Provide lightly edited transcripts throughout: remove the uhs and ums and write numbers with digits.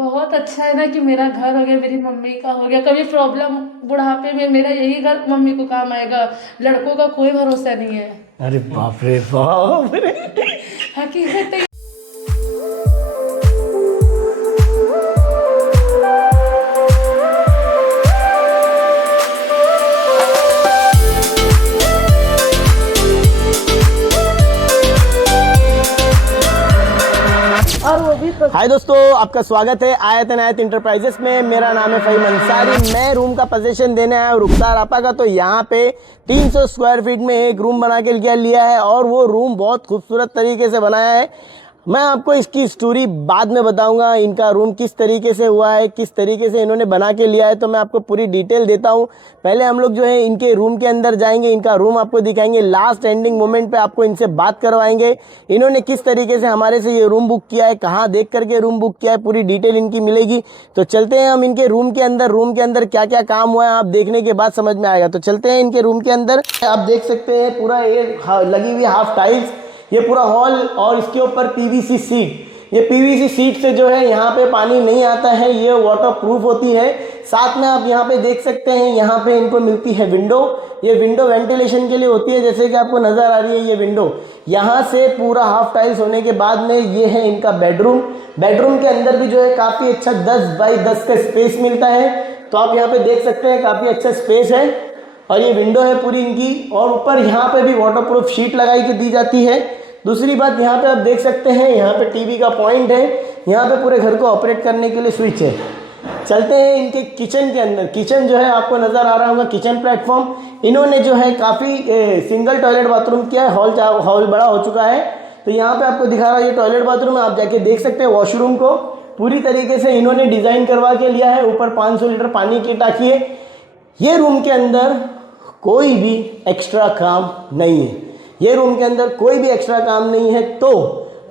बहुत अच्छा है ना कि मेरा घर हो गया, मेरी मम्मी का हो गया। कभी प्रॉब्लम बुढ़ापे में मेरा यही घर मम्मी को काम आएगा। लड़कों का कोई भरोसा नहीं है। अरे बाप रे बाप रे। हकीकत है। और वो भी हाय दोस्तों, आपका स्वागत है आयत अनायत इंटरप्राइजेस में। मेरा नाम है फहीम अंसारी। मैं रूम का पोजीशन देने आया हूँ रुखसार आपा का। तो यहाँ पे 300 स्क्वायर फीट में एक रूम बना के लिया है और वो रूम बहुत खूबसूरत तरीके से बनाया है। मैं आपको इसकी स्टोरी बाद में बताऊंगा, इनका रूम किस तरीके से हुआ है, किस तरीके से इन्होंने बना के लिया है, तो मैं आपको पूरी डिटेल देता हूं। पहले हम लोग जो है इनके रूम के अंदर जाएंगे, इनका रूम आपको दिखाएंगे, लास्ट एंडिंग मोमेंट पे आपको इनसे बात करवाएंगे। इन्होंने किस तरीके से हमारे से ये रूम बुक किया है, कहाँ देख करके रूम बुक किया है, पूरी डिटेल इनकी मिलेगी। तो चलते हैं हम इनके रूम के अंदर। रूम के अंदर क्या क्या काम हुआ है आप देखने के बाद समझ में आएगा। तो चलते हैं इनके रूम के अंदर। आप देख सकते हैं पूरा ये लगी हुई हाफ टाइल्स, ये पूरा हॉल और इसके ऊपर पीवीसी सीट। ये पीवीसी सीट से जो है यहाँ पे पानी नहीं आता है, ये वाटर प्रूफ होती है। साथ में आप यहाँ पे देख सकते हैं, यहाँ पे इनको मिलती है विंडो। ये विंडो वेंटिलेशन के लिए होती है, जैसे कि आपको नजर आ रही है ये विंडो। यहाँ से पूरा हाफ टाइल्स होने के बाद में ये है इनका बेडरूम। बेडरूम के अंदर भी जो है काफी अच्छा 10 बाई 10 का स्पेस मिलता है। तो आप यहाँ पे देख सकते हैं काफी अच्छा स्पेस है और ये विंडो है पूरी इनकी। और ऊपर यहाँ पे भी वाटरप्रूफ शीट लगाई के दी जाती है। दूसरी बात, यहाँ पे आप देख सकते हैं यहाँ पे टीवी का पॉइंट है। यहाँ पे पूरे घर को ऑपरेट करने के लिए स्विच है। चलते हैं इनके किचन के अंदर। किचन जो है आपको नज़र आ रहा होगा, किचन प्लेटफॉर्म। इन्होंने जो है काफ़ी सिंगल टॉयलेट बाथरूम किया है। हॉल बड़ा हो चुका है। तो यहाँ पे आपको दिखा रहा है ये टॉयलेट बाथरूम है, आप जाके देख सकते हैं। वॉशरूम को पूरी तरीके से इन्होंने डिज़ाइन करवा के लिया है। ऊपर 500 लीटर पानी की टाकी है। ये रूम के अंदर कोई भी एक्स्ट्रा काम नहीं है। ये रूम के अंदर कोई भी एक्स्ट्रा काम नहीं है। तो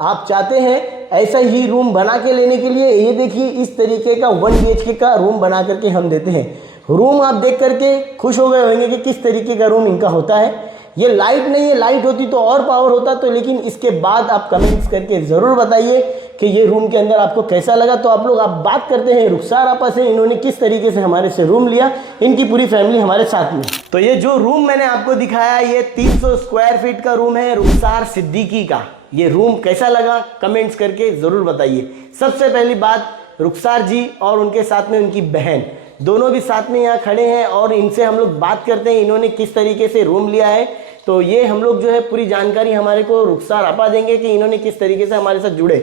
आप चाहते हैं ऐसा ही रूम बना के लेने के लिए, ये देखिए इस तरीके का 1 BHK का रूम बना करके हम देते हैं। रूम आप देख करके खुश हो गए होंगे कि किस तरीके का रूम इनका होता है। ये लाइट नहीं है, लाइट होती तो और पावर होता। तो लेकिन इसके बाद आप कमेंट्स करके ज़रूर बताइए कि ये रूम के अंदर आपको कैसा लगा। तो आप लोग आप बात करते हैं रुखसार आपा से, इन्होंने किस तरीके से हमारे से रूम लिया, इनकी पूरी फैमिली हमारे साथ में। तो ये जो रूम मैंने आपको दिखाया, ये 300 स्क्वायर फीट का रूम है रुखसार सिद्दीकी का। ये रूम कैसा लगा कमेंट्स करके ज़रूर बताइए। सबसे पहली बात, रुखसार जी और उनके साथ में उनकी बहन दोनों भी साथ में यहाँ खड़े हैं और इनसे हम लोग बात करते हैं इन्होंने किस तरीके से रूम लिया है। तो ये हम लोग जो है पूरी जानकारी हमारे को रुखसार आपा देंगे कि इन्होंने किस तरीके से हमारे साथ जुड़े।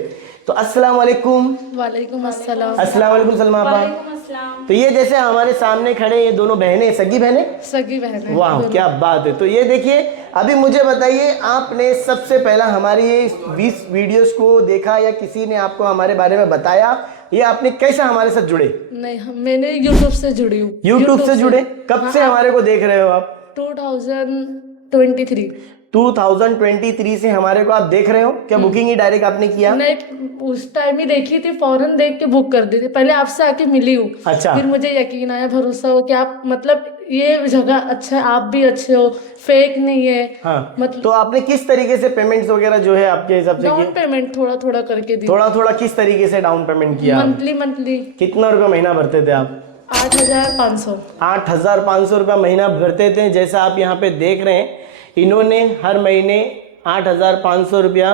तो अस्सलाम वालेकुम। वालेकुम अस्सलाम। अस्सलाम वालेकुम सलमा आपा। तो ये जैसे हमारे सामने खड़े ये दोनों बहनें, सगी बहनें? सगी बहन। वाह क्या बात है। तो ये देखिए, अभी मुझे बताइए, आपने सबसे पहला हमारी ये 20 वीडियोस को देखा या किसी ने आपको हमारे बारे में बताया, ये आपने कैसे हमारे साथ जुड़े? नहीं, मैंने यूट्यूब से जुड़ी हूँ। यूट्यूब से जुड़े? कब से हमारे को देख रहे हो आप? 2023। 2023 से हमारे को आप देख रहे हो क्या? बुकिंग ही डायरेक्ट आपने किया? नहीं, उस टाइम ही देखी थी, फौरन देख के बुक कर दी थी। पहले आपसे आके मिली हूँ। अच्छा। फिर मुझे यकीन आया, भरोसा हो कि आप मतलब ये जगह अच्छा है, आप भी अच्छे हो, फेक नहीं है। हाँ। मतलब तो आपने किस तरीके से पेमेंट्स वगैरह जो है आपके हिसाब से डाउन किए? पेमेंट थोड़ा थोड़ा करके दी। थोड़ा थोड़ा किस तरीके से डाउन पेमेंट किया? मंथली। कितना रुपया महीना भरते थे आप? 8,500। 8,500 रुपया महीना भरते थे। जैसा आप यहाँ पे देख रहे हैं, इन्होंने हर महीने 8,500 रुपया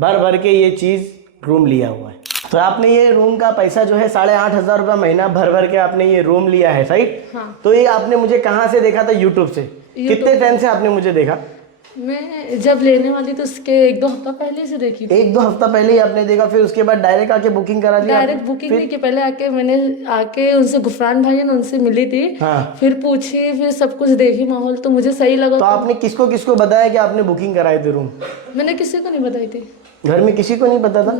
भर के ये चीज़ रूम लिया हुआ है। तो आपने ये रूम का पैसा जो है 8,500 रुपया महीना भर के आपने ये रूम लिया है, राइट? हाँ। तो ये आपने मुझे कहाँ से देखा था? यूट्यूब से। कितने टाइम से आपने मुझे देखा? मैं जब लेने वाली तो उसके 1-2 हफ्ता पहले से देखी थी। 1-2 हफ्ता पहले ही आपने देखा, फिर उसके बाद डायरेक्ट आके बुकिंग करा लिया? डायरेक्ट बुकिंग नहीं की, पहले मैंने आके उनसे, गुफरान भाई है ना, उनसे मिली थी। हाँ। फिर पूछी, फिर सब कुछ देखी, माहौल तो मुझे सही लगा। तो आपने किसको किसको बताया कि आपने बुकिंग कराई थी रूम? मैंने किसी को नहीं बताई थी। घर में किसी को नहीं पता था?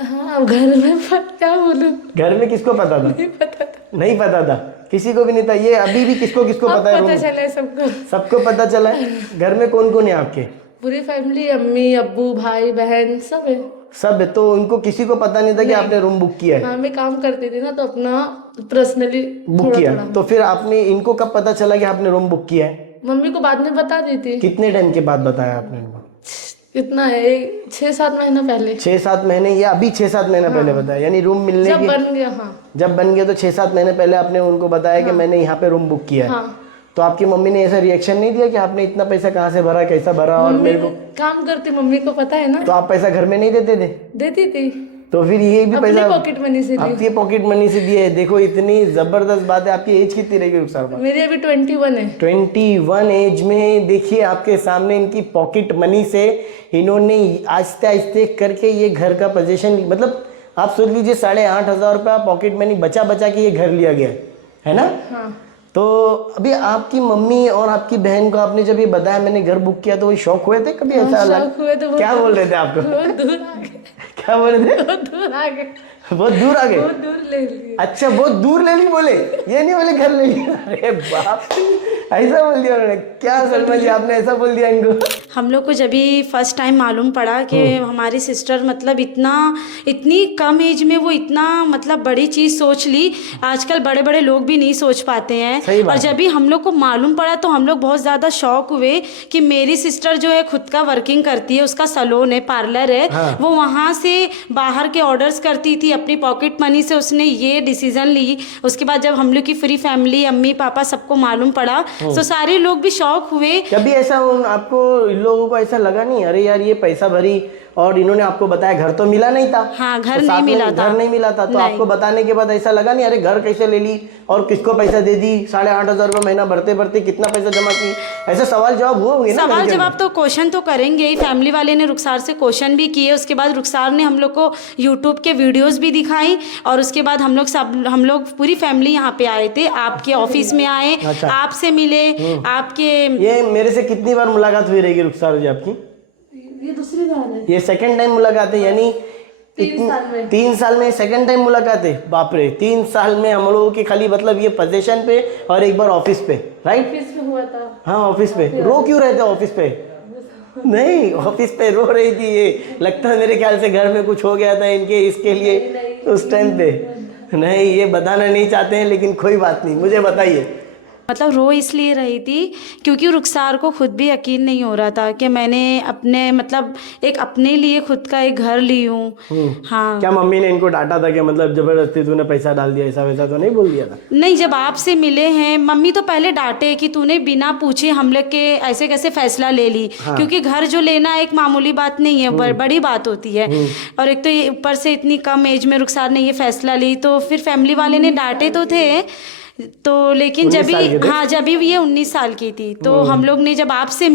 हाँ, घर में क्या बोलूं, घर में किसको पता था? नहीं पता था। नहीं पता था, किसी को भी नहीं था। ये अभी भी किसको किसको पता है? पता चला है सबको। सबको पता चला है। घर में कौन कौन है आपके? पूरी फैमिली, अम्मी अब्बू भाई बहन सब है। सब है। तो उनको किसी को पता नहीं था कि आपने रूम बुक किया है? हाँ, मैं काम करती थी ना, तो अपना पर्सनली बुक किया। तो फिर आपने इनको कब पता चला कि आपने रूम बुक किया है? मम्मी को बाद में बता दी थी। कितने टाइम के बाद बताया आपने इनको? कितना है 6-7 महीना पहले 6-7 महीने या अभी 6-7 महीने पहले बताया, यानी रूम मिलने जब की बन गया। हाँ जब बन गया तो 6-7 महीने पहले आपने उनको बताया कि मैंने यहाँ पे रूम बुक किया है। हाँ। तो आपकी मम्मी ने ऐसा रिएक्शन नहीं दिया कि आपने इतना पैसा कहाँ से भरा, कैसा भरा, और मम्मी मेरे को काम करती, मम्मी को पता है ना। तो आप पैसा घर में नहीं देते थे? देती थी, तो फिर ये भी अपने पैसा पॉकेट मनी से ली। आपकी पॉकेट मनी से दिए। देखो इतनी जबरदस्त बात है। आपकी एज कितनी रहेगी रुखसार? मेरी अभी 21 है। 21 एज में देखिए आपके सामने इनकी पॉकेट मनी से इन्होंने आहिस्ते आहिस्ते करके ये घर का पोजीशन, मतलब आप सोच लीजिए 8,500 रुपया पॉकेट मनी बचा बचा के ये घर लिया गया है ना। हाँ। तो अभी आपकी मम्मी और आपकी बहन को आपने जब ये बताया मैंने घर बुक किया, तो वो शौक हुए थे कभी? ऐसा शौक हुए थे। क्या बोल रहे थे आपको? बहुत दूर आ गए। क्या बोल रहे थे? बहुत दूर आ गए। बहुत दूर आ गए? बहुत दूर ले लिए। अच्छा बहुत दूर ले ली बोले, ये नहीं बोले घर ले लिया? अरे बाप, ऐसा बोल दिया उन्होंने? क्या सलमा जी आपने ऐसा बोल दिया इनको? हम लोग को जब भी फर्स्ट टाइम मालूम पड़ा कि हमारी सिस्टर मतलब इतनी कम एज में वो इतना मतलब बड़ी चीज़ सोच ली। आजकल बड़े बड़े लोग भी नहीं सोच पाते हैं। और जब भी हम लोग को मालूम पड़ा तो हम लोग बहुत ज़्यादा शौक हुए कि मेरी सिस्टर जो है खुद का वर्किंग करती है, उसका सैलून है, पार्लर है। हाँ। वो वहाँ से बाहर के ऑर्डर्स करती थी, अपनी पॉकेट मनी से उसने ये डिसीज़न ली। उसके बाद जब हम लोग की पूरी फैमिली, अम्मी पापा सबको मालूम पड़ा तो सारे लोग भी शौक हुए। कभी ऐसा आपको इन लोगों को ऐसा लगा नहीं अरे यार ये पैसा भरी और इन्होंने आपको बताया घर तो मिला नहीं था? हाँ, घर तो नहीं मिला था। घर नहीं मिला था तो नहीं। आपको बताने के बाद ऐसा लगा नहीं अरे घर कैसे ले ली और किसको पैसा दे दी? 8,500 रुपये महीना भरते भरते कितना पैसा जमा की? ऐसा सवाल जवाब हुआ होंगे ना? सवाल जवाब तो क्वेश्चन तो करेंगे ही। फैमिली वाले ने रुखसार से क्वेश्चन भी किए। उसके बाद रुखसार ने हम लोग को यूट्यूब के वीडियोस भी दिखाई। और उसके बाद हम लोग पूरी फैमिली यहाँ पे आए थे, आपके ऑफिस में आए। अच्छा। आपसे मिले। आपके ये मेरे से कितनी बार मुलाकात हुई रहेगी रुखसार जी आपकी? ये दूसरी बार है। ये सेकंड टाइम मुलाकात है, यानी 3 साल में सेकंड टाइम मुलाकात है। बाप रे, 3 साल में हम लोगों की खाली मतलब ये पोजीशन पे और एक बार ऑफिस पे, राइट? ऑफिस में हुआ था। हाँ ऑफिस पे। रो क्यों रहे थे ऑफिस पे? नहीं ऑफिस पे रो रही थी ये, लगता है मेरे ख्याल से घर में कुछ हो गया था इनके, इसके लिए उस टाइम पे। नहीं ये बताना नहीं चाहते हैं लेकिन कोई बात नहीं, मुझे बताइए। मतलब रो इसलिए रही थी क्योंकि रुखसार को खुद भी यकीन नहीं हो रहा था कि मैंने अपने मतलब एक अपने लिए खुद का एक घर ली हूँ। हाँ। क्या मम्मी ने इनको डांटा था कि मतलब जबरदस्ती तूने पैसा डाल दिया, ऐसा वैसा तो नहीं बोल दिया था? नहीं, जब आपसे मिले हैं मम्मी तो पहले डांटे कि तूने बिना पूछे हम लोग के ऐसे कैसे फैसला ले ली। हाँ। क्योंकि घर जो लेना एक मामूली बात नहीं है, बड़ी बात होती है। और एक तो ये ऊपर से इतनी कम एज में रुखसार ने ये फैसला ली, तो फिर फैमिली वाले ने डांटे तो थे। तो लेकिन जब भी ये 19 साल की थी तो हम लोग ने जब आपसे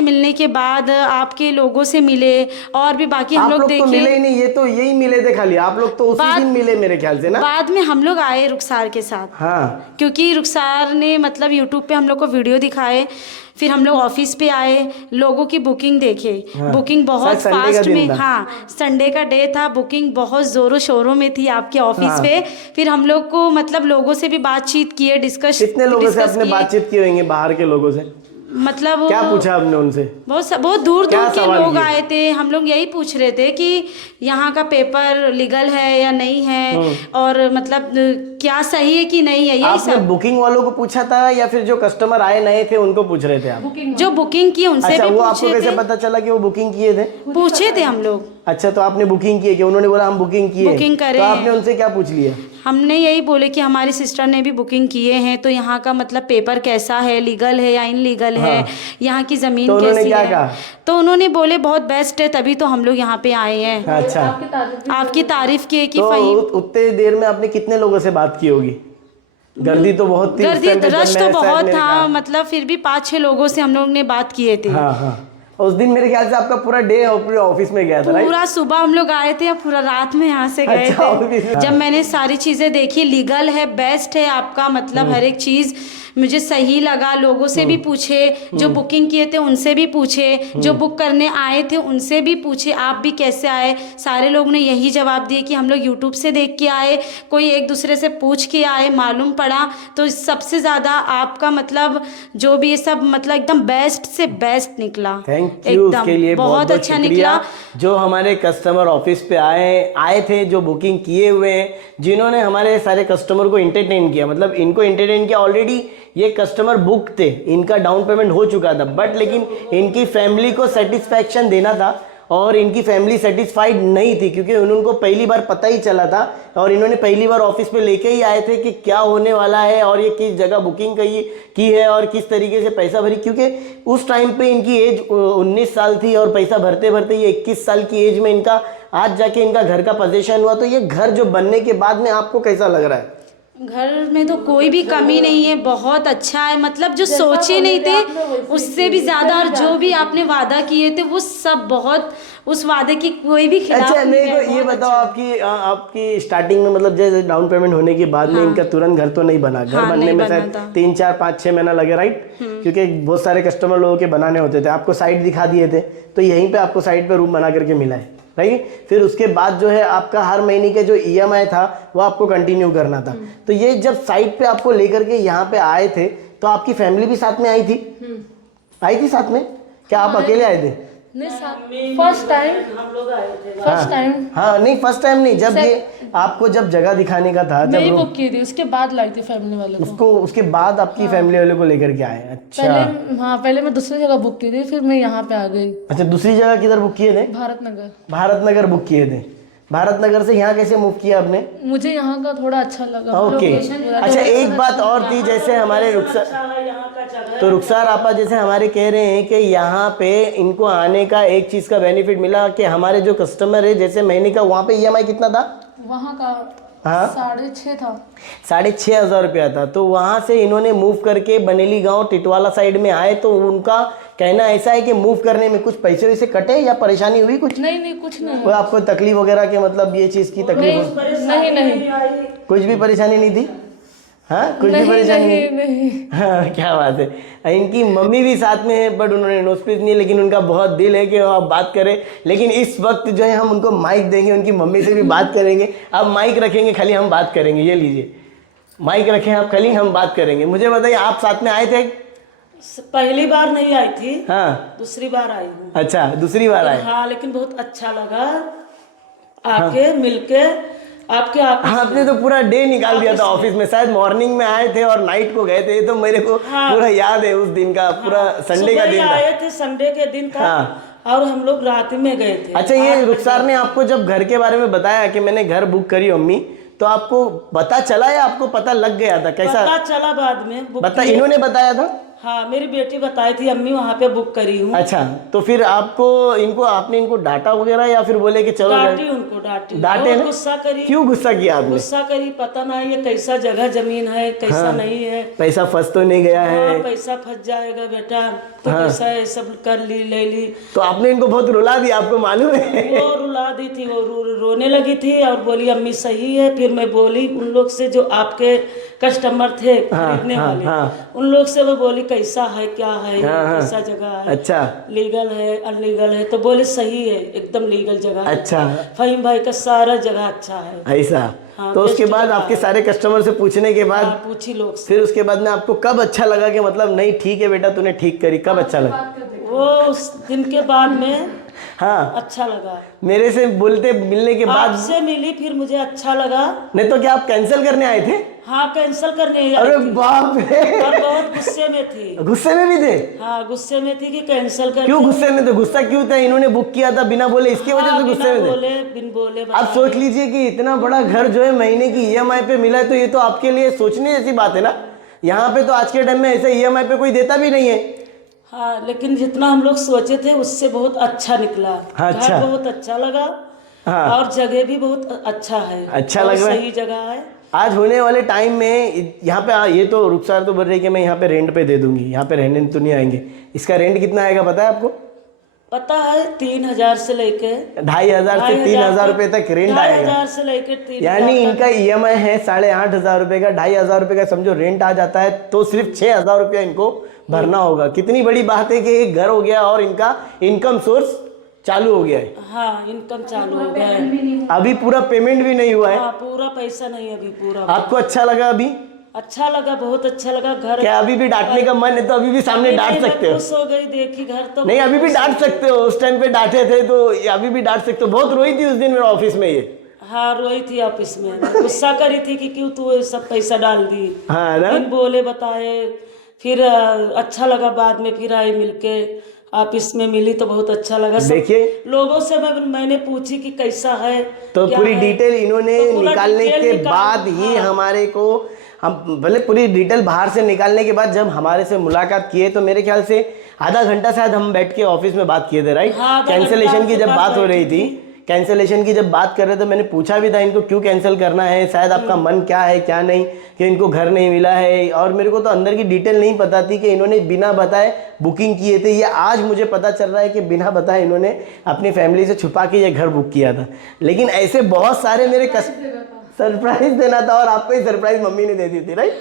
मिलने के बाद आपके लोगों से मिले और भी बाकी हम लोग देखे। तो मिले ही नहीं, ये तो यही मिले थे खाली, आप लोग तो उसी दिन मिले मेरे ख्याल से ना? बाद में हम लोग आए रुखसार के साथ। हाँ। क्योंकि रुखसार ने मतलब यूट्यूब पे हम लोग को वीडियो दिखाए, फिर हम लोग ऑफिस पे आए, लोगों की बुकिंग देखे। हाँ। बुकिंग बहुत फास्ट में, हाँ संडे का डे था, बुकिंग बहुत जोरों शोरों में थी आपके ऑफिस। हाँ। पे फिर हम लोग को मतलब लोगों से भी बातचीत किए, कितने लोगों से आपने बातचीत की होंगी बाहर के लोगों से? मतलब क्या पूछा आपने उनसे? बहुत दूर दूर के लोग आए थे। हम लोग यही पूछ रहे थे कि यहाँ का पेपर लीगल है या नहीं है, और मतलब क्या सही है कि नहीं है, यही आपने सब। बुकिंग वालों को पूछा था या फिर जो कस्टमर आए नए थे उनको पूछ रहे थे आप? जो बुकिंग की उनसे अच्छा, भी वो पूछे आपको कैसे पता चला कि वो बुकिंग किए थे? पूछे थे हम लोग। अच्छा, तो आपने बुकिंग की है कि उन्होंने बोला हम बुकिंग किए, बुकिंग करें, तो आपने उनसे क्या पूछ लिया? हमने यही बोले कि हमारी सिस्टर ने भी बुकिंग किए हैं, तो यहाँ का मतलब पेपर कैसा है, लीगल है या इनलीगल है, यहाँ की जमीन तो कैसी क्या है? कहा? तो उन्होंने बोले बहुत बेस्ट है, तभी तो हम लोग यहाँ पे आए हैं। अच्छा, आपकी तारीफ की कि तो उतने देर में आपने कितने लोगों से बात की होगी? गर्दी तो बहुत थी, गर्दी रश तो बहुत था, मतलब फिर भी 5-6 लोगों से हम लोग ने बात किए थे। हाँ हाँ। उस दिन मेरे ख्याल से आपका पूरा डे ऑफिस में गया था, पूरा सुबह हम लोग आए थे, पूरा रात में यहाँ से गए थे। जब मैंने सारी चीजें देखी, लीगल है, बेस्ट है आपका, मतलब हर एक चीज मुझे सही लगा। लोगों से भी पूछे, जो बुकिंग किए थे उनसे भी पूछे, जो बुक करने आए थे उनसे भी पूछे आप भी कैसे आए। सारे लोग ने यही जवाब दिए कि हम लोग यूट्यूब से देख के आए, कोई एक दूसरे से पूछ के आए, मालूम पड़ा। तो सबसे ज़्यादा आपका मतलब जो भी ये सब मतलब एकदम बेस्ट से बेस्ट निकला। थैंक यू, उसके लिए बहुत अच्छा निकला। जो हमारे कस्टमर ऑफिस पे आए थे, जो बुकिंग किए हुए हैं, जिन्होंने हमारे सारे कस्टमर को एंटरटेन किया, मतलब इनको एंटरटेन किया। ऑलरेडी ये कस्टमर बुक थे, इनका डाउन पेमेंट हो चुका था, बट लेकिन इनकी फैमिली को सेटिस्फैक्शन देना था और इनकी फैमिली सेटिस्फाइड नहीं थी क्योंकि उनको पहली बार पता ही चला था और इन्होंने पहली बार ऑफिस पे लेके ही आए थे कि क्या होने वाला है और ये किस जगह बुकिंग की है और किस तरीके से पैसा भरी, क्योंकि उस टाइम पे इनकी एज 19 साल थी और पैसा भरते भरते ये 21 साल की एज में इनका आज जाके इनका घर का पोजीशन हुआ। तो ये घर जो बनने के बाद में आपको कैसा लग रहा है? घर में तो कोई भी कमी नहीं है, बहुत अच्छा है, मतलब जो सोचे नहीं थे उससे भी ज्यादा, और जो भी आपने वादा किए थे वो सब बहुत, उस वादे की कोई भी खिलाफ अच्छा, नहीं मेरे को ये बताओ आपकी स्टार्टिंग में मतलब जैसे डाउन पेमेंट होने के बाद में इनका तुरंत घर तो नहीं बना, घर बनने में शायद 3, 4, 5, 6 महीना लगे, राइट? क्योंकि बहुत सारे कस्टमर लोगों के बनाने होते थे, आपको साइट दिखा दिए थे तो यहीं पे आपको साइट पे रूम बना करके मिला है, राइट? फिर उसके बाद जो है आपका हर महीने के जो EMI था वो आपको कंटिन्यू करना था। तो ये जब साइट पे आपको लेकर के यहाँ पे आए थे तो आपकी फैमिली भी साथ में आई थी साथ में? क्या आप अकेले आए थे? नहीं, फर्स्ट टाइम हम लोग आए थे। First time? हाँ, नहीं फर्स्ट टाइम नहीं, जब ये आपको जब जगह दिखाने का था, नहीं बुक की थी, उसके बाद लाई थी फैमिली वाले को। उसके बाद आपकी फैमिली वाले को लेकर के आए? अच्छा, पहले मैं दूसरी जगह बुक की थी, फिर मैं यहाँ पे आ गई। अच्छा, दूसरी जगह किधर बुक किए थे? भारत नगर बुक किए थे। भारत नगर से यहाँ कैसे मूव किया आपने? मुझे यहाँ का थोड़ा अच्छा लगा। ओके, अच्छा, एक बात और थी, जैसे हमारे रुखसार आपा जैसे हमारे कह रहे हैं कि यहाँ पे इनको आने का एक चीज का बेनिफिट मिला कि हमारे जो कस्टमर है, जैसे महीने का वहाँ पे EMI कितना था? वहाँ का हाँ 6,500 था। 6,500 रुपया था। तो वहाँ से इन्होंने मूव करके बनेली गांव टिटवाला साइड में आए, तो उनका कहना ऐसा है कि मूव करने में कुछ पैसे वैसे कटे या परेशानी हुई कुछ? नहीं, कुछ नहीं। वो आपको तकलीफ वगैरह के मतलब ये चीज़ की तकलीफ? नहीं, कुछ भी परेशानी नहीं थी? हाँ, कुछ भी परेशानी नहीं। हाँ, क्या बात है। इनकी मम्मी भी साथ में है, बट उन्होंने नोस्पिस नहीं, लेकिन उनका बहुत दिल है कि वो आप बात करें। लेकिन इस वक्त जो है हम उनको माइक देंगे, उनकी मम्मी से भी बात करेंगे। आप माइक रखेंगे, खाली हम बात करेंगे, ये लीजिए माइक रखें आप, खाली हम बात करेंगे। मुझे बताइए, आप साथ में आए थे? पहली बार नहीं आई थी, हाँ, दूसरी बार आई हूँ। अच्छा, दूसरी बार आए। हाँ, लेकिन बहुत अच्छा लगा आके मिलके आपके आपने तो पूरा डे निकाल दिया था ऑफिस में, शायद मॉर्निंग में आए थे और नाइट को गए थे, तो मेरे को पूरा याद है उस दिन का, पूरा संडे का दिन था। आए थे, संडे के दिन था और हम लोग रात में गए थे। अच्छा, ये रुखसार ने आपको जब घर के बारे में बताया कि मैंने घर बुक करी अम्मी, तो आपको पता चला या आपको पता लग गया था? कैसा पता चला बाद में? इन्होंने बताया था? हाँ, मेरी बेटी बताई थी, अम्मी वहाँ पे बुक करी हूँ। अच्छा, तो फिर आपने इनको डांटा वगैरह या फिर बोले कि चलो? डांटे ना? गुस्सा करी। क्यों गुस्सा किया आपने? गुस्सा करी, पता नहीं ये कैसा जगह जमीन है, कैसा नहीं है, पैसा फंस तो नहीं गया है? पैसा फंस जाएगा बेटा, तो कैसा है, सब कर ली, ले ली। तो आपने इनको बहुत रुला दिया, आपको मालूम है? वो रुला दी थी, वो रोने लगी थी और बोली अम्मी सही है। फिर मैं बोली उन लोग से जो आपके कस्टमर थे खरीदने वाले, उन लोग से वो बोली कैसा है, क्या है, कैसा जगह है, अच्छा, लीगल है, अनलीगल है? तो बोले सही है, एकदम लीगल जगह है। अच्छा, फहीम भाई का सारा जगह अच्छा है। ऐसा? तो उसके बाद आपके सारे कस्टमर से पूछने के बाद पूछी लोग से, फिर उसके बाद में आपको कब अच्छा लगा कि मतलब नहीं ठीक है बेटा, तूने ठीक करी? कब अच्छा लगा? वो उस दिन के बाद में हाँ, अच्छा लगा। मेरे से बोलते मिलने के बाद आपसे मिली, फिर मुझे अच्छा लगा। नहीं तो क्या आप कैंसिल करने आए थे? हाँ, कैंसिल करने आई अरे थी। बाप रे, और बहुत गुस्से में थी। गुस्से में भी थे? हाँ, गुस्से में थी कि कैंसिल कर। क्यों गुस्से में थे? गुस्सा क्यों था? इन्होंने बुक किया था बिना बोले, इसकी वजह से गुस्से में थे? बिन बोले। आप सोच लीजिए कि इतना बड़ा घर जो है महीने की EMI पे मिला है, तो ये तो आपके लिए सोचने जैसी बात है ना। यहाँ पे तो आज के टाइम में ऐसे EMI पे कोई देता भी नहीं है। हाँ, लेकिन जितना हम लोग सोचे थे उससे बहुत अच्छा निकला। अच्छा, घर बहुत अच्छा लगा। हाँ, और जगह भी बहुत अच्छा है, अच्छा लग रहा है, सही जगह है। आज होने वाले टाइम में यहाँ पे ये तो रुखसार तो बोल रही है कि मैं यहाँ पे रेंट पे दे दूंगी, यहाँ पे रहने तो नहीं आएंगे। इसका रेंट कितना आएगा पता है आपको? पता है 3,000 से लेके 2,500 से 3,000 रुपए तक रेंट आएगा। 2,500 से लेके 3,000, यानी इनका EMI है 8,500 रुपए का, 2,500 रुपए का समझो रेंट आ जाता है, तो सिर्फ 6,000 रुपया इनको भरना होगा। कितनी बड़ी बात है कि एक घर हो गया और इनका इनकम सोर्स चालू हो गया है। हाँ, इनकम चालू हो गया है। अभी पूरा पेमेंट भी नहीं हुआ है। हाँ, पूरा पैसा नहीं अभी पूरा। आपको अच्छा लगा? अभी अच्छा लगा, बहुत अच्छा लगा। घर क्या अभी भी डांटने का मन है तो अभी भी सामने डांट सकते हो? खुश हो गई देखी घर तो। नहीं, अभी भी डांट सकते हो, उस टाइम पे डांटे थे तो अभी भी डांट सकते हो। बहुत रोई थी उस दिन मेरे ऑफिस में ये। हाँ रोई थी ऑफिस में, गुस्सा करी थी कि क्यों तू ये सब पैसा डाल दी। हाँ ना, फिर बोले बताए, फिर अच्छा लगा, बाद में फिर आई मिलके ऑफिस में मिली तो बहुत अच्छा लगा। देखिए लोगों से मैंने पूछी कि कैसा है, तो क्या पूरी है? डिटेल इन्होंने तो पूरा निकालने डिटेल के निकाल- बाद ही हाँ। हमारे को, हम भले पूरी डिटेल बाहर से निकालने के बाद जब हमारे से मुलाकात किए तो मेरे ख्याल से आधा घंटा शायद हम बैठ के ऑफिस में बात किए थे, राइट? हाँ, आधा कैंसिलेशन घंटा की जब के बात बाद हो रही बैठी थी, कैंसिलेशन की जब बात कर रहे थे, मैंने पूछा भी था इनको क्यों कैंसिल करना है, शायद आपका मन क्या है क्या नहीं, कि इनको घर नहीं मिला है, और मेरे को तो अंदर की डिटेल नहीं पता थी कि इन्होंने बिना बताए बुकिंग किए थे। ये आज मुझे पता चल रहा है कि बिना बताए इन्होंने अपनी फैमिली से छुपा के ये घर बुक किया था। लेकिन ऐसे बहुत सारे मेरे सरप्राइज देना था, और आपको ही सरप्राइज मम्मी ने दे दी थी, राइट?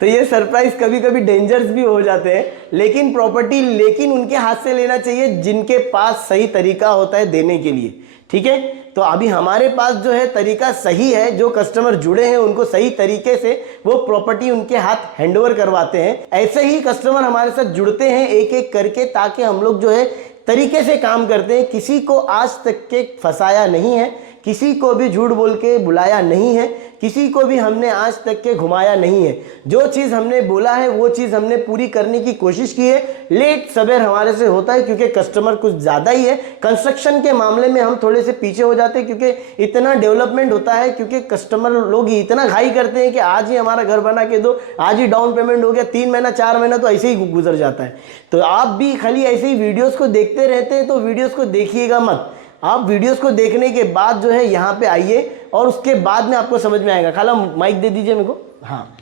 तो ये सरप्राइज कभी कभी डेंजरस भी हो जाते हैं, लेकिन प्रॉपर्टी लेकिन उनके हाथ से लेना चाहिए जिनके पास सही तरीका होता है देने के लिए, ठीक है? तो अभी हमारे पास जो है तरीका सही है, जो कस्टमर जुड़े हैं उनको सही तरीके से वो प्रॉपर्टी उनके हाथ हैंडओवर करवाते हैं। ऐसे ही कस्टमर हमारे साथ जुड़ते हैं एक एक करके, ताकि हम लोग जो है तरीके से काम करते हैं। किसी को आज तक के फंसाया नहीं है, किसी को भी झूठ बोल के बुलाया नहीं है, किसी को भी हमने आज तक के घुमाया नहीं है। जो चीज़ हमने बोला है वो चीज़ हमने पूरी करने की कोशिश की है। लेट सवेर हमारे से होता है क्योंकि कस्टमर कुछ ज़्यादा ही है। कंस्ट्रक्शन के मामले में हम थोड़े से पीछे हो जाते हैं क्योंकि इतना डेवलपमेंट होता है, क्योंकि कस्टमर लोग इतना घाई करते हैं कि आज ही हमारा घर बना के दो, आज ही डाउन पेमेंट हो गया, 3 महीना 4 महीना तो ऐसे ही गुजर जाता है। तो आप भी खाली ऐसे ही वीडियोज़ को देखते रहते हैं, तो वीडियोज़ को देखिएगा मत। आप वीडियोस को देखने के बाद जो है यहाँ पे आइए, और उसके बाद में आपको समझ में आएगा। खाला माइक दे दीजिए मेरे को। हाँ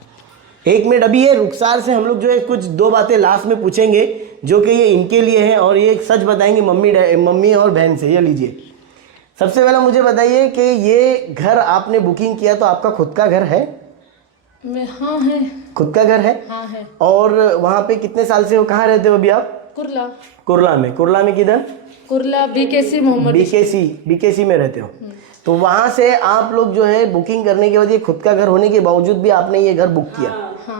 1 मिनट। अभी ये रुखसार से हम लोग जो है कुछ 2 बातें लास्ट में पूछेंगे जो कि ये इनके लिए हैं, और ये सच बताएंगे मम्मी और बहन से। ये लीजिए, सबसे पहले मुझे बताइए कि ये घर आपने बुकिंग किया तो आपका खुद का घर है? हाँ है। खुद का घर है? हाँ है। और वहाँ पे कितने साल से हो, कहाँ रहते हो अभी आप? कुर्ला। कुर्ला में किधर? कुर्ला बीकेसी मोहम्मद। बीकेसी में रहते हो। तो वहाँ से आप लोग जो है बुकिंग करने के बाद, ये खुद का घर होने के बावजूद भी आपने ये घर बुक किया,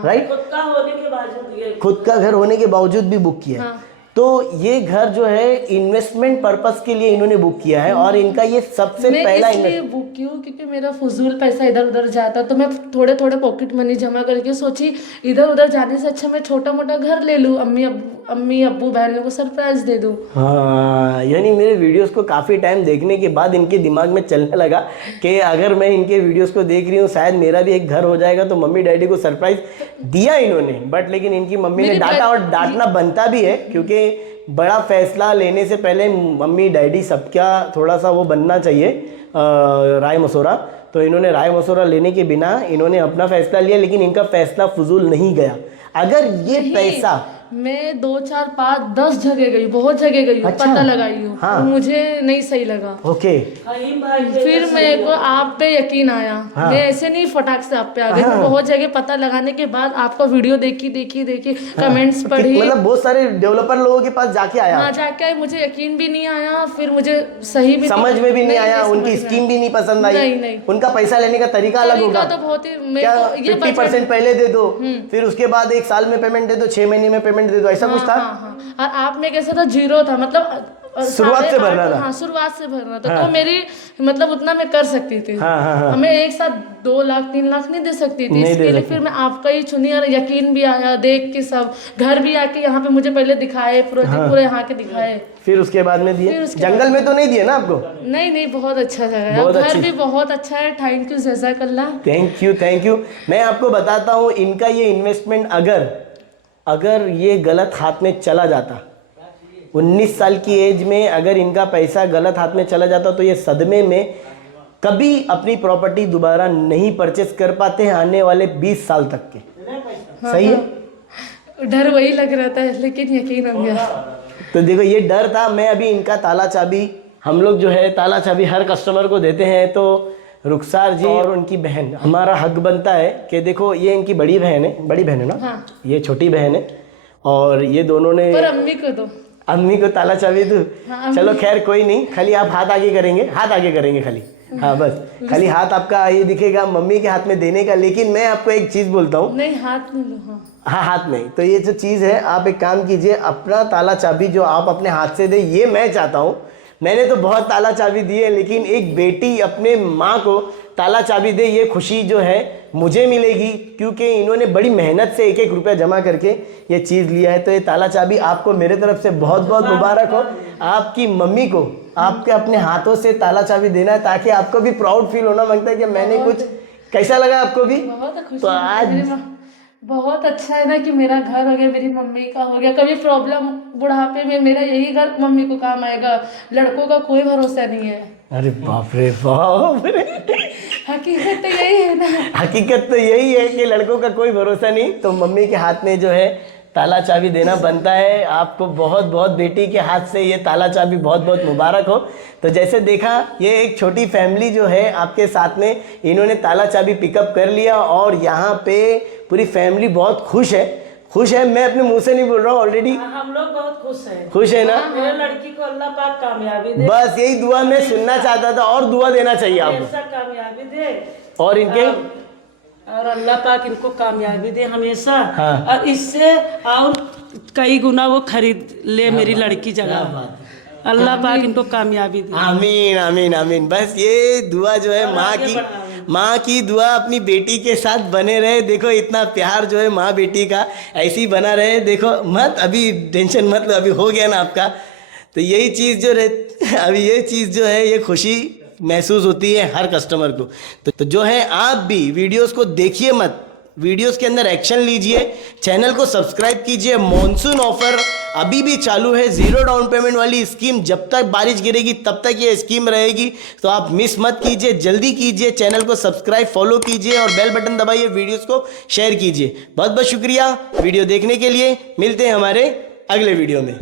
राइट? खुद का होने के बावजूद ये, खुद का घर होने के बावजूद भी बुक किया। तो ये घर जो है इन्वेस्टमेंट पर्पस के लिए इन्होंने बुक किया है, और इनका ये सबसे पहला इसलिए बुक किया क्योंकि मेरा फजूल पैसा इधर उधर जाता, तो मैं थोड़े थोड़े पॉकेट मनी जमा करके सोची इधर उधर जाने से अच्छा मैं छोटा मोटा घर ले लूँ, अम्मी अब्बू बहनों को सरप्राइज दे दूँ। हाँ, यानी मेरे वीडियोस को काफ़ी टाइम देखने के बाद इनके दिमाग में चलने लगा कि अगर मैं इनके वीडियोस को देख रही हूँ शायद मेरा भी एक घर हो जाएगा, तो मम्मी डैडी को सरप्राइज दिया इन्होंने। बट लेकिन इनकी मम्मी ने डांटा, और डांटना बनता भी है क्योंकि बड़ा फैसला लेने से पहले मम्मी डैडी सबका थोड़ा सा वो बनना चाहिए राय मशवरा। तो इन्होंने राय मशवरा लेने के बिना इन्होंने अपना फैसला लिया, लेकिन इनका फैसला फजूल नहीं गया। अगर ये पैसा, मैं 2 4 5 10 जगह गई, बहुत जगह गई हूँ, अच्छा। पता लगाई हूँ। हाँ। तो मुझे नहीं सही लगा। ओके, फहीम भाई फिर मेरे को आप पे यकीन आया। हाँ। मैं ऐसे नहीं फटाक से आप पे आ गई। हाँ। बहुत जगह पता लगाने के बाद आपका वीडियो देखी कमेंट्स पढ़ी, मतलब बहुत सारे डेवलपर लोगों के पास जाके आया, हाँ जाके मुझे यकीन भी नहीं आया, फिर मुझे सही भी समझ में भी नहीं आया, उनकी स्कीम भी नहीं पसंद आई, नहीं। उनका पैसा लेने का तरीका अलग होगा। तो बहुत ही मेरे क्या को ये 50% पहले दे दो, फिर उसके बाद 1 साल में पेमेंट दे दो, 6 महीने में पेमेंट दे दो, ऐसा कुछ था? हाँ। और आप में कैसा था, 0 था, मतलब शुरुआत से भरना था। हाँ शुरुआत से भरना था। तो मेरी मतलब उतना मैं कर सकती थी। हमें एक साथ 2 लाख 3 लाख नहीं दे सकती थी, इसके लिए फिर मैं आपका ही चुनी, और यकीन भी आया देख के। सब घर भी आके यहाँ पे मुझे पहले दिखाए, पूरे यहाँ के दिखाए, फिर उसके बाद में दिए। जंगल में तो नहीं दिए ना आपको? नहीं बहुत अच्छा जगह है, घर भी बहुत अच्छा है। थैंक यू जज़ाकल्लाह। Thank you. मैं आपको बताता हूँ, इनका ये इन्वेस्टमेंट अगर ये गलत हाथ में चला जाता, 19 साल की एज में अगर इनका पैसा गलत हाथ में चला जाता, तो ये सदमे में कभी अपनी प्रॉपर्टी दोबारा नहीं परचेस कर पाते हैं आने वाले 20 साल तक के। सही है? डर वही लग रहा था, लेकिन यकीन हो गया। तो देखो, ये डर था। मैं अभी इनका ताला चाबी, हम लोग जो है ताला चाबी हर कस्टमर को देते हैं, तो रुखसार जी और उनकी बहन, हमारा हक बनता है कि देखो ये इनकी बड़ी बहन है ना? हाँ। ये छोटी बहन है, और ये दोनों ने पर अम्मी को दो, अम्मी को ताला चाबी दो। हाँ, चलो खैर कोई नहीं, खाली आप हाथ आगे करेंगे खाली। हाँ बस, खाली हाथ आपका ये दिखेगा मम्मी के हाथ में देने का। लेकिन मैं आपको एक चीज बोलता हूँ, नहीं हाथ में लो। हाँ हाथ में। तो ये जो चीज़ है, आप एक काम कीजिए, अपना ताला चाबी जो आप अपने हाथ से दे, ये मैं चाहता हूँ मैंने तो बहुत ताला चाबी दी है, लेकिन एक बेटी अपने माँ को ताला चाबी दे, ये खुशी जो है मुझे मिलेगी, क्योंकि इन्होंने बड़ी मेहनत से एक एक रुपया जमा करके ये चीज़ लिया है। तो ये ताला चाबी आपको मेरे तरफ से बहुत बहुत मुबारक हो। आपकी मम्मी को आपके अपने हाथों से ताला चाबी देना है, ताकि आपको भी प्राउड फील होना मांगता है कि मैंने कुछ। कैसा लगा आपको भी? बहुत खुशी। तो आज बहुत अच्छा है ना कि मेरा घर हो गया, मेरी मम्मी का हो गया। कभी प्रॉब्लम बुढ़ापे में मेरा यही घर मम्मी को काम आएगा, लड़कों का कोई भरोसा नहीं है। अरे बाप रे बाप रे, हकीकत तो यही है ना। हकीकत तो यही है कि लड़कों का कोई भरोसा नहीं, तो मम्मी के हाथ में जो है ताला चाबी देना बनता है। आपको बहुत बहुत बेटी के हाथ से ये ताला चाबी बहुत बहुत मुबारक हो। तो जैसे देखा, ये एक छोटी फैमिली जो है आपके साथ में, इन्होंने ताला चाबी पिकअप कर लिया और यहाँ पे पूरी फैमिली बहुत खुश है। खुश है, मैं अपने मुंह से नहीं बोल रहा हूँ, ऑलरेडी हम लोग बहुत खुश हैं। खुश है ना? मेरे लड़की को अल्लाह पाक कामयाबी दे, बस यही दुआ मैं सुनना चाहता था, और दुआ देना चाहिए आपको, हमेशा कामयाबी दे, और इनके और अल्लाह पाक इनको कामयाबी दे हमेशा। हाँ। और इससे और कई गुना वो खरीद ले मेरी लड़की जगह। अल्लाह पाक इनको कामयाबी दे। आमीन आमीन आमीन। बस ये दुआ जो है माँ की दुआ अपनी बेटी के साथ बने रहे। देखो इतना प्यार जो है माँ बेटी का ऐसे ही बना रहे। देखो मत अभी टेंशन मत लो, अभी हो गया ना आपका। तो यही चीज़ जो अभी ये चीज़ जो है, ये खुशी महसूस होती है हर कस्टमर को। तो जो है आप भी वीडियोस को देखिए मत, वीडियोस के अंदर एक्शन लीजिए, चैनल को सब्सक्राइब कीजिए। मॉनसून ऑफर अभी भी चालू है, 0 डाउन पेमेंट वाली स्कीम, जब तक बारिश गिरेगी तब तक ये स्कीम रहेगी। तो आप मिस मत कीजिए, जल्दी कीजिए, चैनल को सब्सक्राइब फॉलो कीजिए और बेल बटन दबाइए, वीडियोस को शेयर कीजिए। बहुत बहुत शुक्रिया वीडियो देखने के लिए। मिलते हैं हमारे अगले वीडियो में।